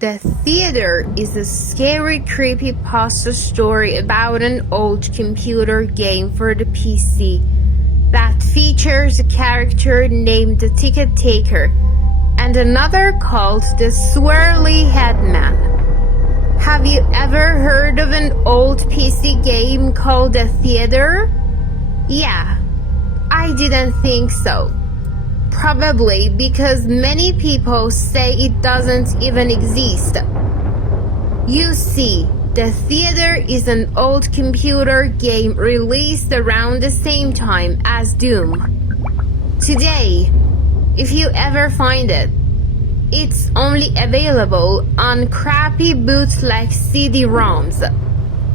The Theater is a scary creepypasta story about an old computer game for the PC that features a character named the Ticket Taker and another called the Swirly Headman. Have you ever heard of an old PC game called The Theater? Yeah, I didn't think so. Probably because many people say it doesn't even exist. You see, The Theater is an old computer game released around the same time as Doom. Today, if you ever find it, it's only available on crappy bootleg CD-ROMs,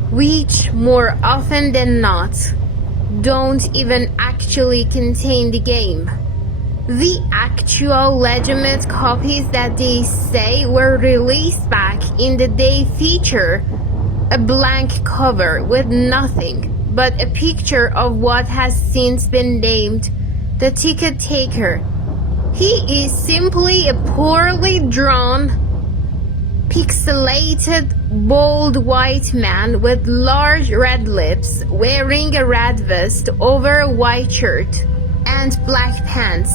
which more often than not don't even actually contain the game. The actual legitimate copies that they say were released back in the day feature a blank cover with nothing but a picture of what has since been named the Ticket Taker. He is simply a poorly drawn, pixelated, bald white man with large red lips wearing a red vest over a white shirt and black pants.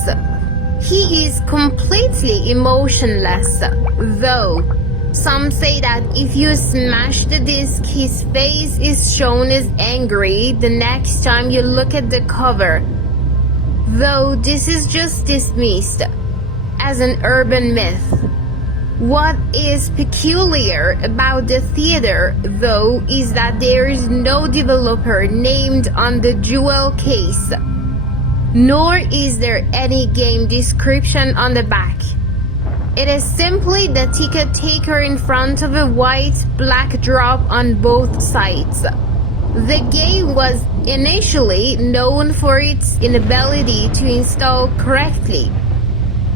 He is completely emotionless, though some say that if you smash the disc, his face is shown as angry the next time you look at the cover, though this is just dismissed as an urban myth. What is peculiar about the theater, though, is that there is no developer named on the jewel case, nor is there any game description on the back. It is simply the Ticket Taker in front of a white-black drop on both sides. The game was initially known for its inability to install correctly.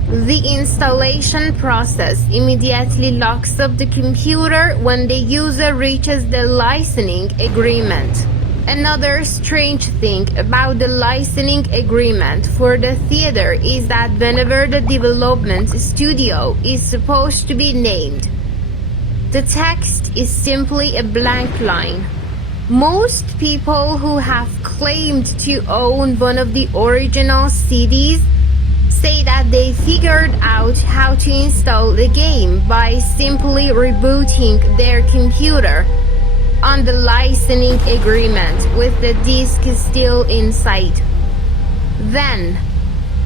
The installation process immediately locks up the computer when the user reaches the licensing agreement. Another strange thing about the licensing agreement for the theater is that whenever the development studio is supposed to be named, the text is simply a blank line. Most people who have claimed to own one of the original CDs say that they figured out how to install the game by simply rebooting their computer on the licensing agreement with the disc still inside. Then,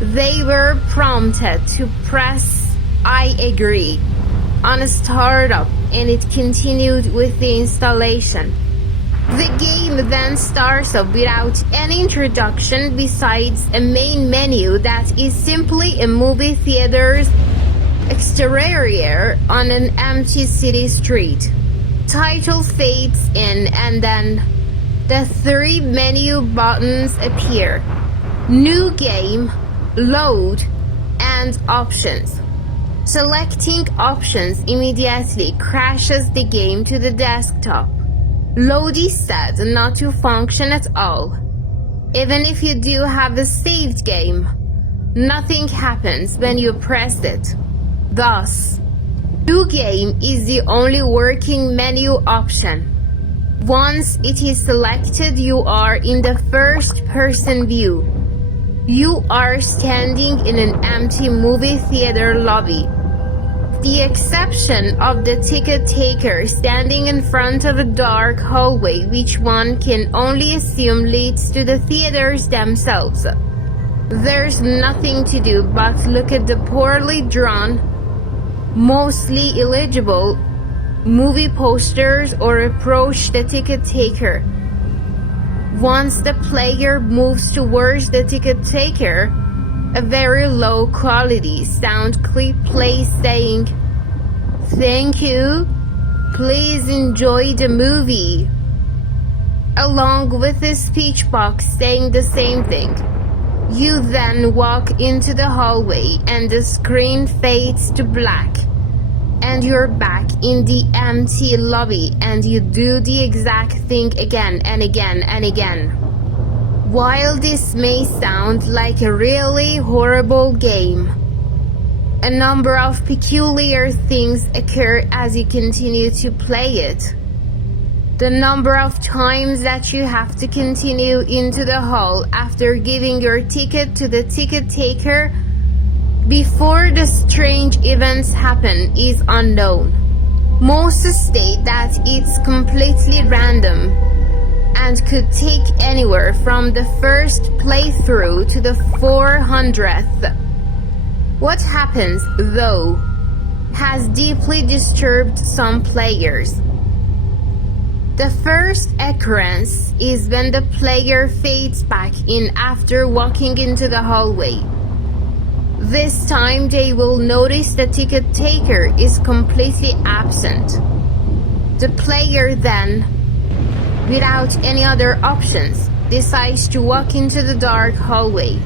they were prompted to press I agree on a startup and it continued with the installation. The game then starts up without any introduction besides a main menu that is simply a movie theater's exterior on an empty city street. Title fades in and then the three menu buttons appear: New Game, Load, and Options. Selecting Options immediately crashes the game to the desktop. Load is said not to function at all. Even if you do have a saved game, nothing happens when you press it. Thus, New Game is the only working menu option. Once it is selected, you are in the first-person view. You are standing in an empty movie theater lobby. The exception of the Ticket Taker standing in front of a dark hallway which one can only assume leads to the theaters themselves. There's nothing to do but look at the poorly drawn, mostly illegible movie posters or approach the Ticket Taker. Once the player moves towards the Ticket Taker, a very low quality sound clip plays saying, "Thank you, please enjoy the movie," along with a speech box saying the same thing. You then walk into the hallway and the screen fades to black, and you're back in the empty lobby and you do the exact thing again and again and again. While this may sound like a really horrible game, A number of peculiar things occur as you continue to play it. The number of times that you have to continue into the hall after giving your ticket to the ticket taker before the strange events happen is unknown. Most state that it's completely random and could take anywhere from the first playthrough to the 400th. What happens, though, has deeply disturbed some players. The first occurrence is when the player fades back in after walking into the hallway. This time they will notice the ticket taker is completely absent. The player then, without any other options, decides to walk into the dark hallway.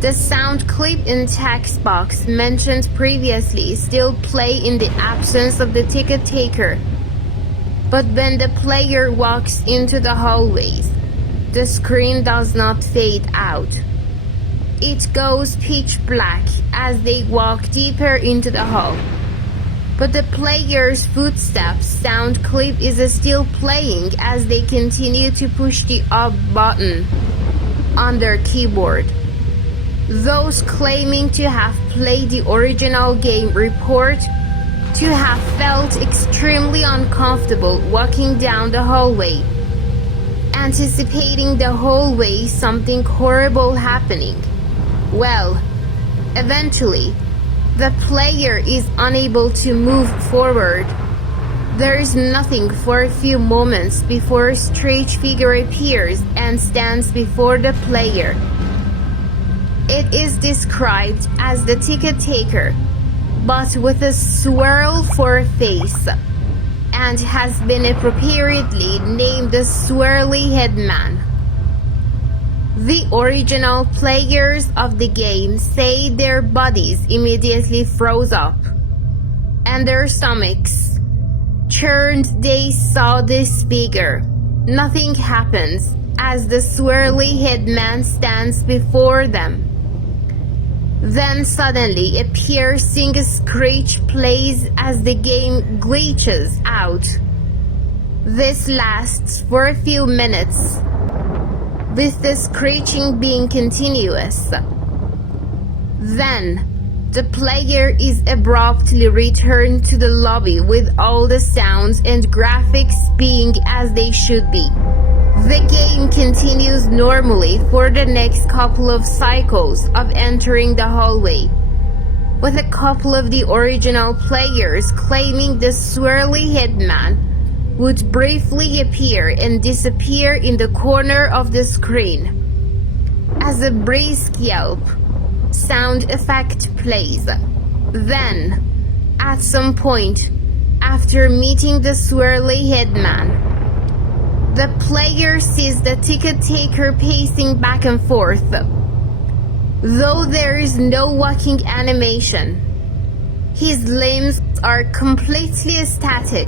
The sound clip and text box mentioned previously still play in the absence of the ticket taker. But when the player walks into the hallways, the screen does not fade out. It goes pitch black as they walk deeper into the hall. But the player's footsteps sound clip is still playing as they continue to push the up button on their keyboard. Those claiming to have played the original game report to have felt extremely uncomfortable walking down the hallway, anticipating the whole way something horrible happening. Well, eventually, the player is unable to move forward. There is nothing for a few moments before a strange figure appears and stands before the player. It is described as the ticket taker, but with a swirl for a face, and has been appropriately named the Swirly Head Man. The original players of the game say their bodies immediately froze up, and their stomachs churned. They saw this figure. Nothing happens as the Swirly Head Man stands before them. Then suddenly a piercing screech plays as the game glitches out. This lasts for a few minutes, with the screeching being continuous. Then, the player is abruptly returned to the lobby with all the sounds and graphics being as they should be. The game continues normally for the next couple of cycles of entering the hallway, with a couple of the original players claiming the Swirly Head Man would briefly appear and disappear in the corner of the screen as a brisk yelp sound effect plays. Then, at some point, after meeting the Swirly Head Man, the player sees the ticket taker pacing back and forth. Though there is no walking animation, his limbs are completely static.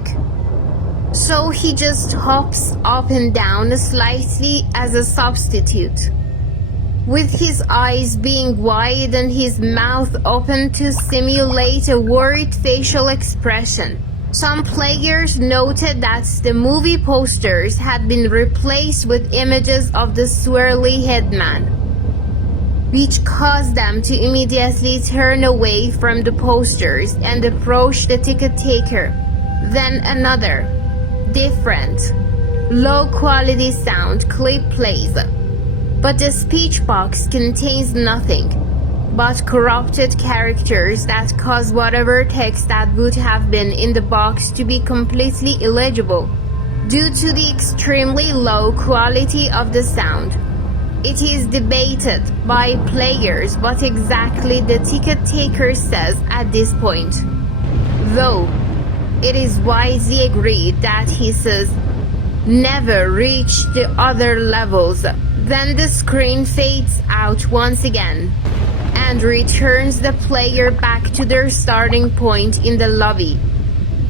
So he just hops up and down slightly as a substitute, with his eyes being wide and his mouth open to simulate a worried facial expression. Some players noted that the movie posters had been replaced with images of the Swirly Head Man, which caused them to immediately turn away from the posters and approach the ticket taker. Then another, different, low-quality sound clip plays, but the speech box contains nothing but corrupted characters that cause whatever text that would have been in the box to be completely illegible due to the extremely low quality of the sound. It is debated by players what exactly the ticket taker says at this point, though it is widely agreed that he says, "Never reach the other levels." Then the screen fades out once again and returns the player back to their starting point in the lobby.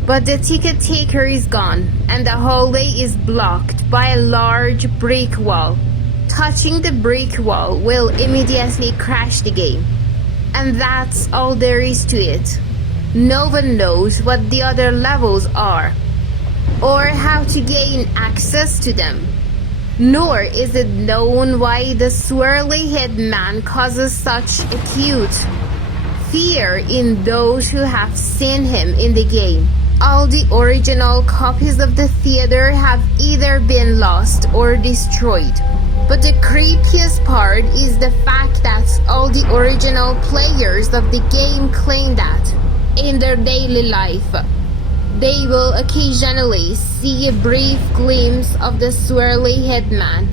But the ticket taker is gone, and the hallway is blocked by a large brick wall. Touching the brick wall will immediately crash the game. And that's all there is to it. No one knows what the other levels are, or how to gain access to them. Nor is it known why the swirly head man causes such acute fear in those who have seen him in the game. All the original copies of the theater have either been lost or destroyed. But the creepiest part is the fact that all the original players of the game claim that, in their daily life, they will occasionally see a brief glimpse of the swirly head man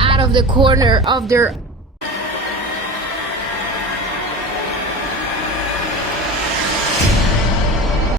out of the corner of their